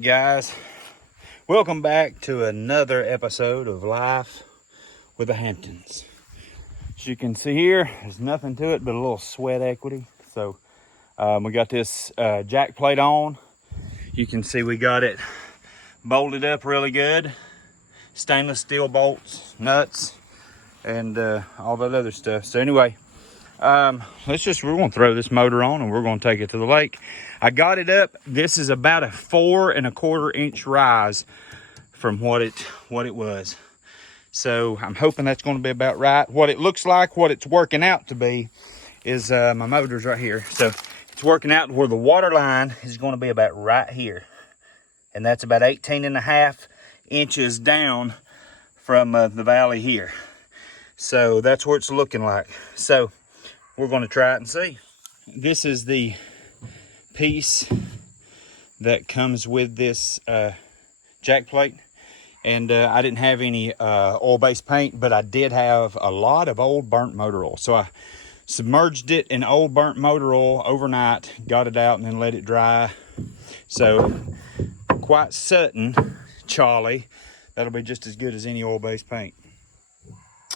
Guys, welcome back to another episode of Life with the Hamptons. As you can see here, there's nothing to it but a little sweat equity. So we got this jack plate on. You can see we got it bolted up really good. Stainless steel bolts, nuts, and all that other stuff. So anyway, we're gonna throw this motor on and we're gonna take it to the lake. I got it up. This is about a 4 1/4 inch rise from what it was. So I'm hoping that's going to be about right. What it looks like, what it's working out to be, is my motor's right here. So it's working out to where the water line is going to be about right here, and that's about 18.5 inches down from the valley here. So that's what it's looking like. So we're going to try it and see. This is the piece that comes with this jack plate, and I didn't have any oil-based paint, but I did have a lot of old burnt motor oil. So I submerged it in old burnt motor oil overnight, got it out, and then let it dry. So quite certain, Charlie, that'll be just as good as any oil-based paint.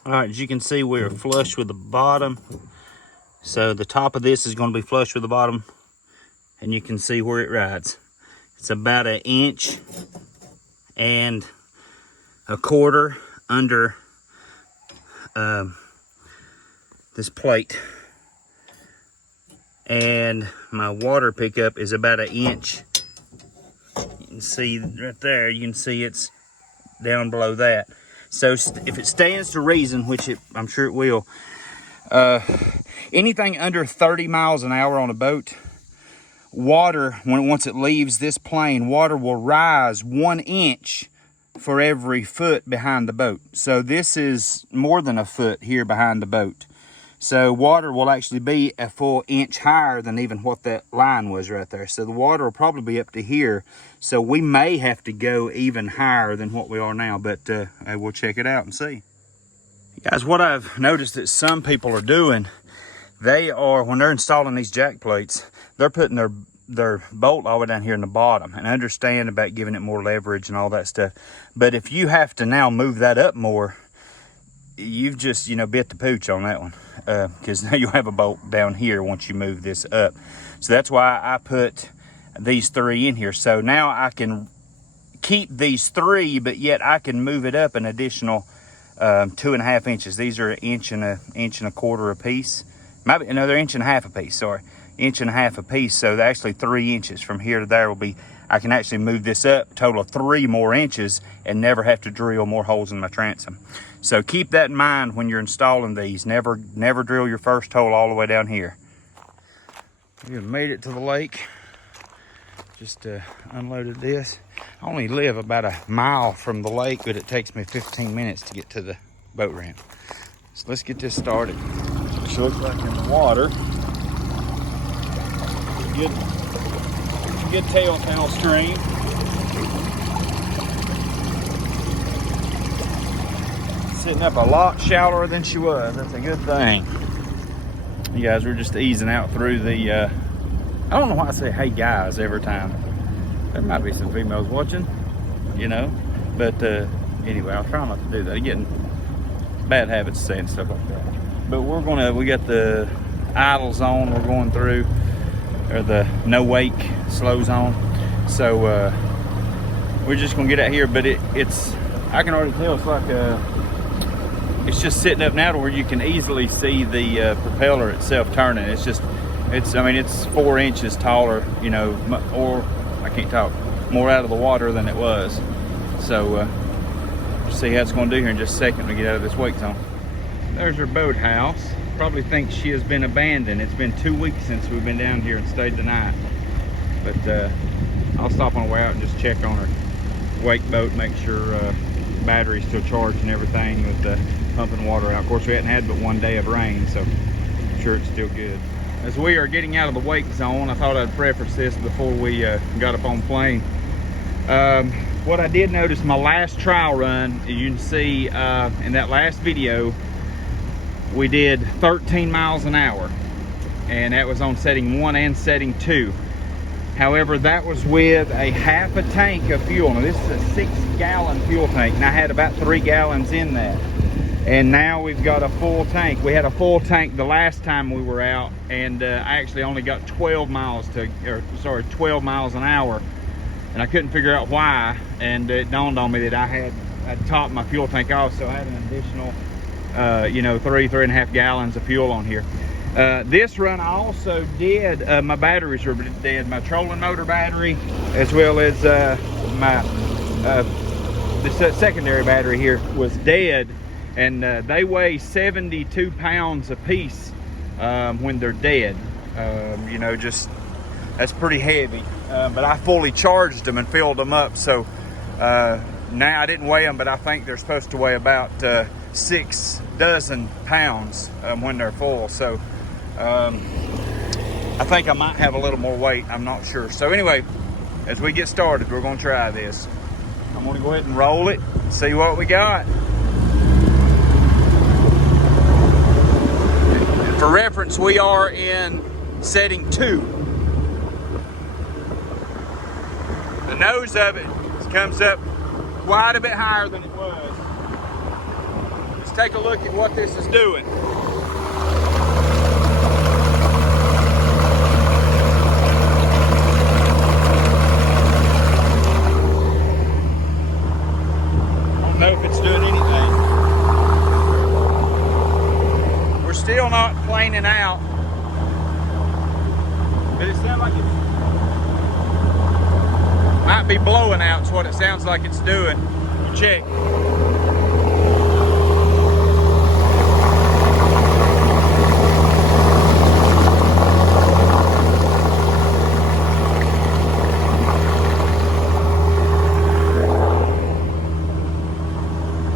All right, as you can see, we're flush with the bottom. So the top of this is going to be flush with the bottom, and you can see where it rides. It's about 1 1/4 inches under this plate. And my water pickup is about 1 inch. You can see right there, you can see it's down below that. So if it stands to reason, which I'm sure it will, anything under 30 miles an hour on a boat, water, once it leaves this plane, water will rise 1 inch for every foot behind the boat. So this is more than a foot here behind the boat. So water will actually be a full inch higher than even what that line was right there. So the water will probably be up to here. So we may have to go even higher than what we are now, but we'll check it out and see. Guys, what I've noticed that some people are doing, when they're installing these jack plates, they're putting their bolt all the way down here in the bottom, and I understand about giving it more leverage and all that stuff. But if you have to now move that up more, you've just, bit the pooch on that one, because now you'll have a bolt down here once you move this up. So that's why I put these 3 in here. So now I can keep these 3, but yet I can move it up an additional 2.5 inches. These are 1 inch and 1 1/4 inches a piece. Maybe another 1.5 inches a piece, sorry. 1.5 inches a piece. So they're actually 3 inches from here to there will be, I can actually move this up a total of 3 more inches and never have to drill more holes in my transom. So keep that in mind when you're installing these. Never drill your first hole all the way down here. We made it to the lake. Just unloaded this. I only live about 1 mile from the lake, but it takes me 15 minutes to get to the boat ramp. So let's get this started. She looks like in the water. Good telltale stream. Sitting up a lot shallower than she was. That's a good thing. You guys, we're just easing out through the I don't know why I say hey guys every time. There might be some females watching, but anyway, I'll try not to do that. I'm getting bad habits saying stuff like that. But we got the idles on, we're going through, or the no wake slow zone. So we're just gonna get out here, but I can already tell it's like it's just sitting up now to where you can easily see the propeller itself turning. It's 4 inches taller, or I can't talk, more out of the water than it was. So we'll see how it's going to do here in just a second when we get out of this wake zone. There's her boathouse. Probably thinks she has been abandoned. It's been 2 weeks since we've been down here and stayed the night. But I'll stop on the way out and just check on her wake boat, make sure battery's still charged and everything with the pumping water out. Of course, we hadn't had but 1 day of rain, so I'm sure it's still good. As we are getting out of the wake zone, I thought I'd preface this before we got up on plane. What I did notice my last trial run, as you can see in that last video, we did 13 miles an hour, and that was on setting 1 and setting 2. However, that was with a half a tank of fuel. Now this is a 6-gallon fuel tank, and I had about 3 gallons in that. And now we've got a full tank. We had a full tank the last time we were out, and I actually only got 12 miles an hour. And I couldn't figure out why, and it dawned on me that I topped my fuel tank off, so I had an additional, 3.5 gallons of fuel on here. This run I also did, my batteries were dead. My trolling motor battery, as well as the secondary battery here was dead, and they weigh 72 pounds a piece when they're dead. That's pretty heavy. But I fully charged them and filled them up, so now I didn't weigh them, but I think they're supposed to weigh about 6 dozen pounds when they're full. So I think I might have a little more weight, I'm not sure. So anyway, as we get started, we're going to try this. I'm going to go ahead and roll it, see what we got. For reference, we are in setting 2. The nose of it comes up quite a bit higher than it was. Let's take a look at what this is doing. I don't know if it's doing anything. We're still not planing out, but it sounds like it's might be blowing out, is what it sounds like it's doing. We'll check.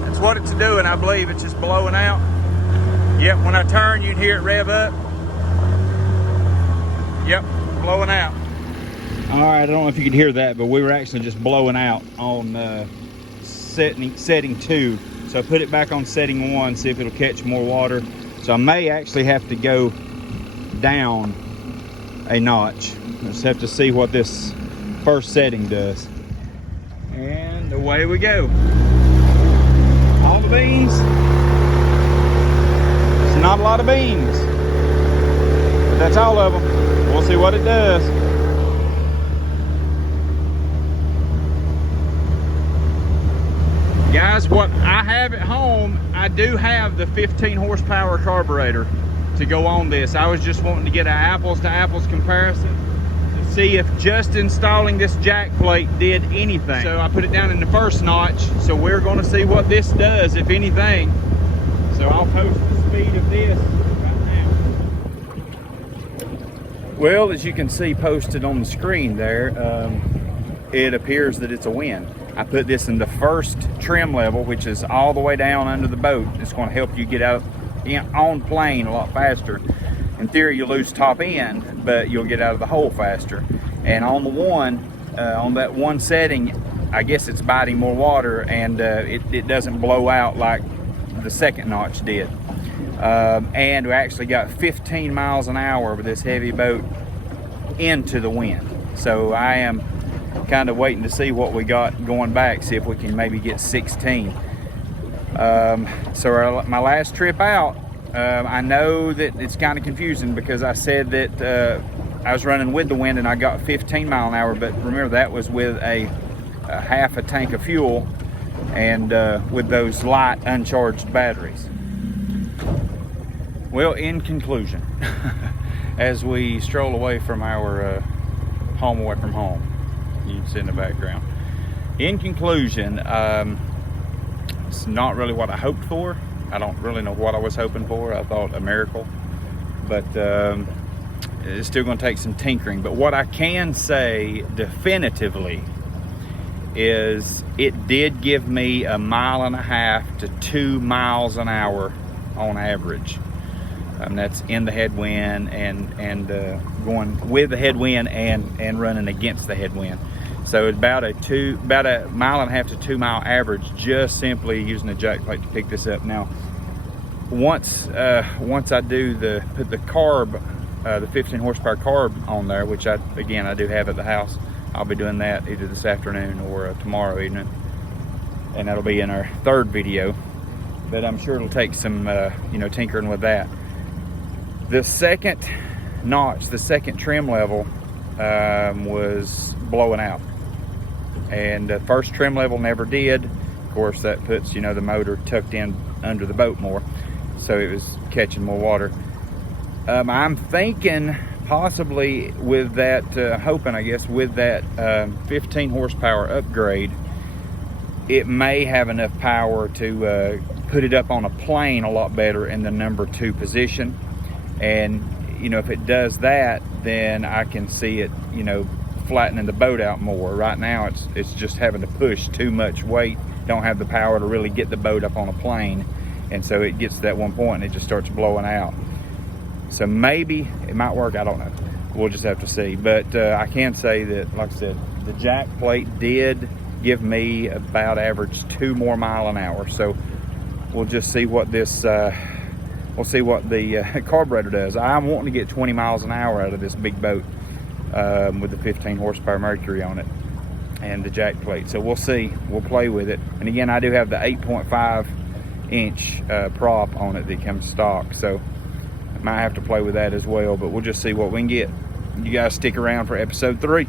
That's what it's doing, I believe. It's just blowing out. Yep, when I turn, you'd hear it rev up. Yep, blowing out. All right, I don't know if you could hear that, but we were actually just blowing out on setting 2. So I put it back on setting 1, see if it'll catch more water. So I may actually have to go down a notch. Just have to see what this first setting does. And away we go. All the beans. It's not a lot of beans, but that's all of them. We'll see what it does. Guys, what I have at home, I do have the 15 horsepower carburetor to go on this. I was just wanting to get an apples to apples comparison to see if just installing this jack plate did anything. So I put it down in the first notch, so we're going to see what this does, if anything. So I'll post the speed of this right now. Well, as you can see posted on the screen there, it appears that it's a wind. I put this in the first trim level, which is all the way down under the boat. It's going to help you get out on plane a lot faster. In theory, you lose top end, but you'll get out of the hole faster. And on the on that one setting, I guess it's biting more water, and it doesn't blow out like the second notch did. And we actually got 15 miles an hour with this heavy boat into the wind. So I am kind of waiting to see what we got going back, see if we can maybe get 16. My last trip out, I know that it's kind of confusing because I said that I was running with the wind and I got 15 mile an hour, but remember that was with a half a tank of fuel and with those light uncharged batteries. Well, in conclusion, as we stroll away from our home away from home, you can see in the background. In conclusion, it's not really what I hoped for. I don't really know what I was hoping for. I thought a miracle, but it's still going to take some tinkering. But what I can say definitively is it did give me 1.5 miles to 2 miles an hour on average. That's in the headwind and going with the headwind and running against the headwind. So it's about a 1.5 mile to 2 mile average, just simply using the jack plate to pick this up. Now, once I do put the carb the 15 horsepower carb on there, which I do have at the house. I'll be doing that either this afternoon or tomorrow evening, and that'll be in our third video. But I'm sure it'll take some tinkering with that. The second notch, the second trim level, was blowing out, and the first trim level never did. Of course, that puts the motor tucked in under the boat more, so it was catching more water. I'm thinking possibly with that, hoping I guess with that 15 horsepower upgrade, it may have enough power to put it up on a plane a lot better in the number 2 position. And if it does that, then I can see it flattening the boat out more. Right now it's just having to push too much weight, don't have the power to really get the boat up on a plane, and so it gets to that one point and it just starts blowing out. So maybe it might work, I don't know, we'll just have to see. But I can say that, like I said, the jack plate did give me about average 2 more miles an hour. So we'll just see what this we'll see what the carburetor does. I'm wanting to get 20 miles an hour out of this big boat with the 15 horsepower Mercury on it and the jack plate. So we'll see, we'll play with it. And again, I do have the 8.5 inch prop on it that comes stock, so I might have to play with that as well, but we'll just see what we can get. You guys stick around for episode 3.